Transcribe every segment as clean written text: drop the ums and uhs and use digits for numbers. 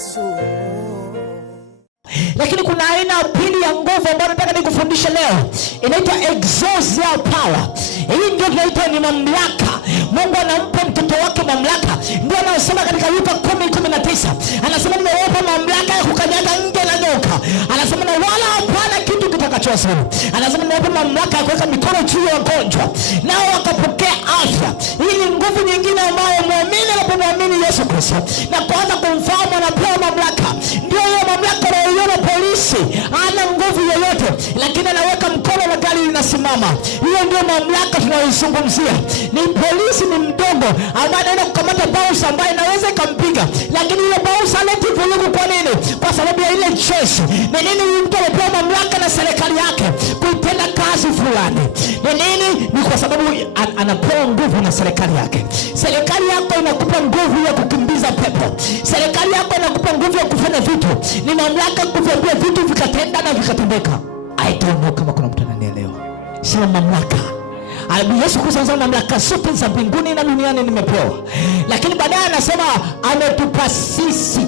Yesu. Lakini kuna aina pili ya nguvu ambayo nataka nikufundishe leo. Inaitwa exousia power. Hii ndio tunaita ni mamlaka. Mungu anampa mtoto wake mamlaka. Ndio anasema katika Luka 10:19. Anasema nimewapa mamlaka ya kukanyaga nge na nyoka. Anasema na wala hapana kitu kitakachowasuru. Anasema nimewapa mamlaka ya kuweka mikono juu ya wagonjwa nao wakapokea afya. Hii ni nguvu nyingine ambayo muamini anapomwamini Yesu Kristo na kuanza kumfahamu anapewa mamlaka. Ndio hiyo mamlaka unayoiona polisi hana nguvu yoyote, lakini anaweka mkono na gari linasimama. Hiyo ndio mamlaka tunayoizungumzia. Ni polisi ni mdogo ambaye anaenda kukamata bouncer ambaye anaweza ikampiga, lakini ile bouncer haleti vurugu. Kwa nini? Kwa sababu ya ile jeshi. Ni nini? Mtu amepewa mamlaka na serikali yake kuitenda kazi fulani. Ni nini? Ni kwa sababu anapewa nguvu na serikali yake. Serikali yako inakupa nguvu ya kukimbiza pepo. Serikali yako inakupa nguvu ya kufanya vitu. Ni mamlaka kuviambia vitu vikatenda na vikatendeka. I don't know kama kuna mtu ananielewa. Sema mamlaka. Yesu Kristo anasema mamlaka zote za mbinguni na duniani nimepewa. Lakini baadaye anasema ametupa sisi,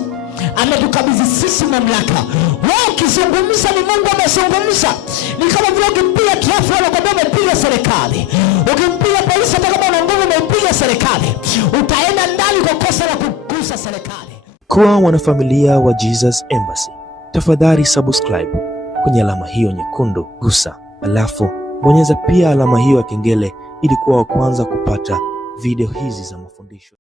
ametukabidhi sisi mamlaka. Wao ukizungumza ni Mungu amezungumza. Ni kama vile ukimpiga trafiki anakuambia umepiga serikali. Ukimpiga polisi hata kama una nguvu umepiga serikali. Utaenda ndani kwa kosa la kugusa serikali. Kwa wanafamilia wa Jesus Embassy, tafadhali subscribe kwenye alama hiyo nyekundu, gusa, alafu bonyeza pia alama hiyo ya kengele ili kuwa wa kwanza kupata video hizi za mafundisho.